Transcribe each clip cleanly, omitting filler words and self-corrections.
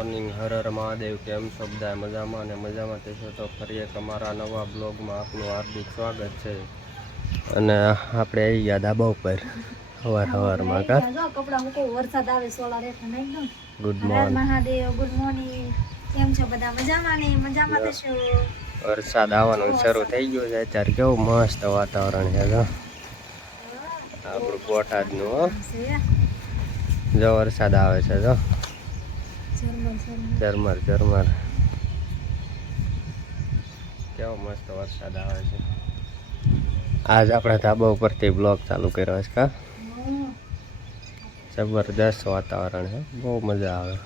Morning, Har Har Mahadev. કેમ છો બધા? મજામાં અને મજામાં થશો તો ફરી એક અમારા નવા બ્લોગમાં આપનું હાર્દિક સ્વાગત છે. અને આપણે આવી ગયા ધાબા ઉપર સવારમાં. વરસાદ આવે સોલા રે એકદમ. ગુડ હર મોર્નિંગ મહાદેવ, ગુડ મોર્નિંગ. કેમ છો બધા? મજામાં ને? મજામાં થશો. વરસાદ આવવાનું શરૂ થઈ ગયું છે અત્યારે. કેવું મસ્ત વાતાવરણ છે જો આપણું બોટાદનું. હો જો વરસાદ આવે છે જો ઝરમર ઝરમર. કેવો મસ્ત વરસાદ આવે છે. આજ આપણે ધાબા ઉપરથી બ્લોગ ચાલુ કર્યો છે. કા જબરદસ્ત વાતાવરણ છે, બહુ મજા આવે.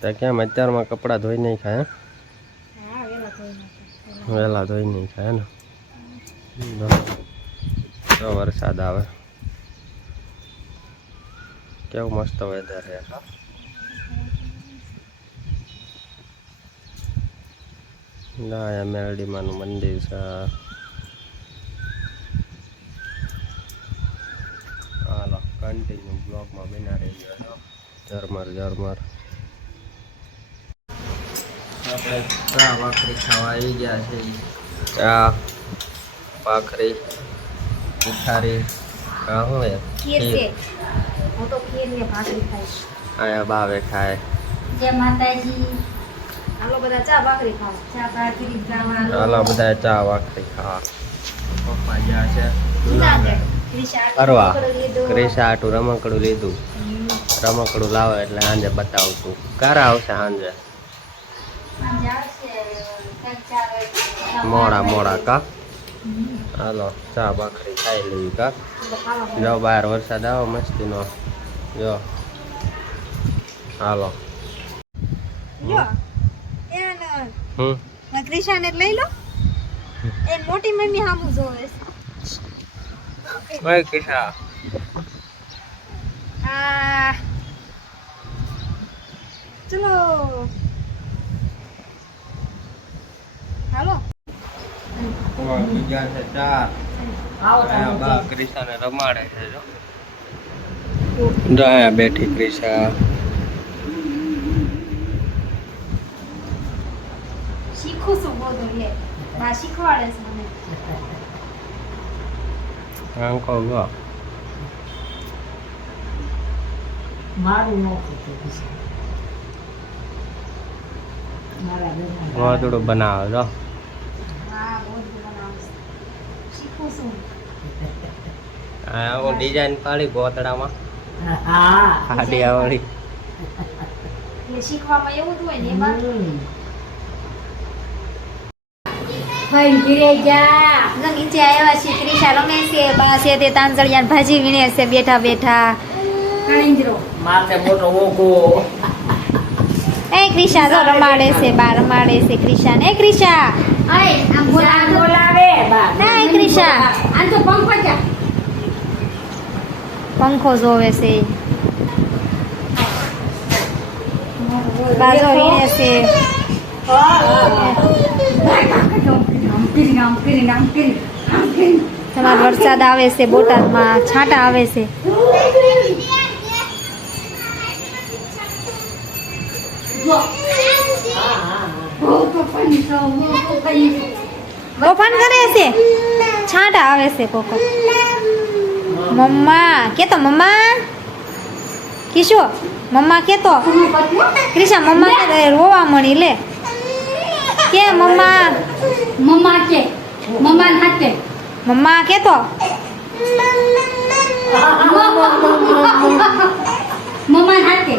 તો કેમ અત્યારમાં કપડાં ધોઈ નહીં ખાય? વહેલા ધોઈ નહીં ખાય ને. તો વરસાદ આવે. કેવું મસ્ત વેધર છે. ના મેરડીમાનું મંદિર છે. હાલો કન્ટિન્યુ બ્લોગમાં બના રહી ગયો. ઝરમર ઝરમર. આપણે ચા ભાખરી ખાવા આવી ગયા છે. ચા ભાખરી મીઠારી શું ખીર. હું તો ખીર ને ભાખરી ખાઈશ. આયા બાવે ખાય. જય માતાજી. હાલો બધા ચા ભાખરી ખાઓ. ચા ભાખરી ખાવા. હાલો બધા ચા ભાખરી ખાવા. પપ્પા ગયા છે ફરવા. ક્રિશા આટું રમકડું લીધું. રમકડું લાવે એટલે સાંજે બતાવતું. ક્યારે આવશે સાંજે? મોડા કા. હાલો ચા ભાખરી ખાઈ લેવી કા. જો બહાર વરસાદ આવો મસ્તીનો. જો હાલો ક્રિશાને લઈ લો. એ મોટી મમ્મી સામું જોવે છે. ઓય ક્રિશા. ચલો હાલો. બીજા છે ચાર. બા ક્રિશાને રમાડે છે જો. અહીંયા બેઠી ક્રિશા. શીખું છું બધું લે. બા શીખવાડે છે મને. આંખો ગો મારું નો ગોદડું બનાવે જો. હા બધું બનાવું છું. શીખું છું. હું ડિઝાઇન પાડી ગોદડામાં. હા હાડી આવડી. એટલે શીખવામાં એવું જ હોય ને એમાં. ભાઈ ઘરે જા. નીચે આવ્યા છે. ક્રિશા રમે છે. બા છે તે તાંજળિયા ભાજી વીણે છે બેઠા બેઠા. માથે મોટો ઓકો. એ ક્રિશા જો રમાડે છે. બા રમાડે છે ક્રિશાને. એ ક્રિશા બોલાવે બા. ના એ ક્રિશા આ તો પંખો છે. પંખો જોવે છે. બાજો વીણે છે. તમારો વરસાદ આવે છે બોટાદમાં. છાંટા આવે છે. તોફાન કરે છે. છાંટા આવે છે કોકો. મમ્મા કેતો મમ્મા. કિશો મમ્મા કેતો. ક્રિશા મમ્મા કે રોવા મણી લે. કે મમ્મા. મમ્મા કે મમ્મા હાથે મમ્મા કેતો. મમ્મા હાથે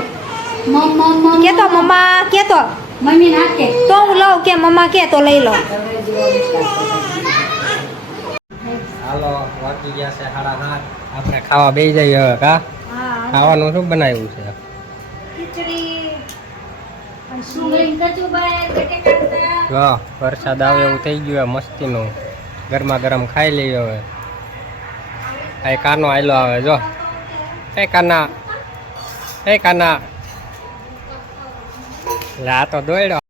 કેતો મમ્મા કેતો. મમ્મી હાથે તો હું લઉં કે મમ્મા કે તો લઈ લો. હાલો વાગી ગયા છે 7:30. આપણે ખાવા બેસી જઈએ હવે કા. ખાવાનું શું બનાવ્યું છે? ખીચડી સુંગળી કચુંબર બટેકા. જો વરસાદ આવે એવું થઈ ગયું મસ્તીનું. ગરમા ગરમ ખાઈ લઈએ હવે. આ કાનો આયલો આવે જો. એ કાના એ કાના. લા તો દોડ્યો.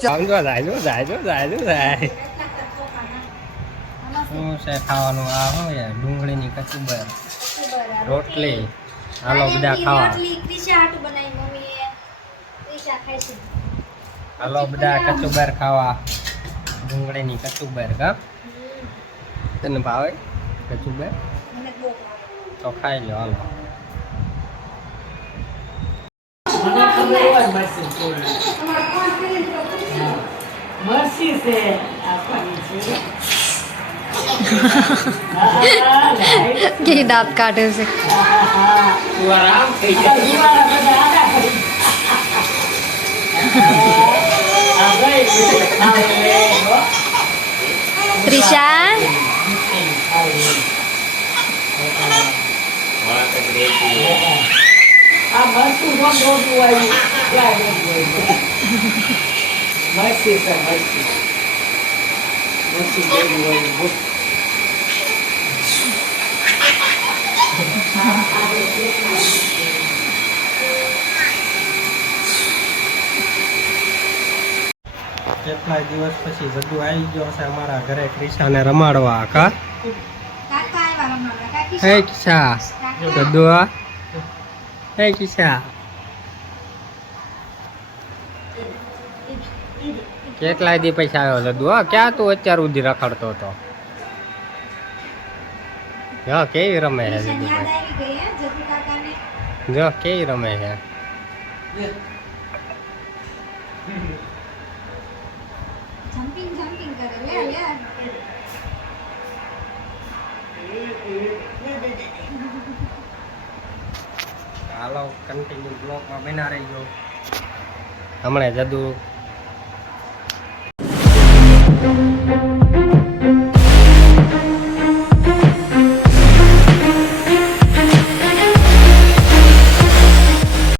સમજો જાય. શું છે ખાવાનું? આ શું યાર ડુંગળીની કચુંબર રોટલી. હાલો બધા ખાવા. ક્રિશા હાટુ બનાવી હાલો બધા કચુંબર ખાવા. ડુંગળીની કચુંબર કા તને ભાવે કચુંબર? તો ખાઈ લો હાલો. મરસી છે આપવાની છે. કે દાંત કાઢે છે. તું આરામ થઈ જાય. ત્રિષા આ મરસું મોટું આવ્યું મરસી છે મરસી મરસી મોટું આવ્યું. કેટલાય દિવસ પછી જગ્ગુ આવી ગયો છે અમારા ઘરે ક્રિશાને રમાડવા. કા હે કિશા જગ્ગુ હે કિશા કેટલાય દી પછી આવ્યો જગ્ગુ. હા ક્યાં તું અત્યાર સુધી રખડતો હતો? જો કેવી રમે છે જગ્ગુભાઈ. જો કેવી રમે છે. જમ્પિંગ જમ્પિંગ કરે લે લે. હાલો કન્ટિન્યુ બ્લોગમાં બના રહી ગયો. હમણાં જદુ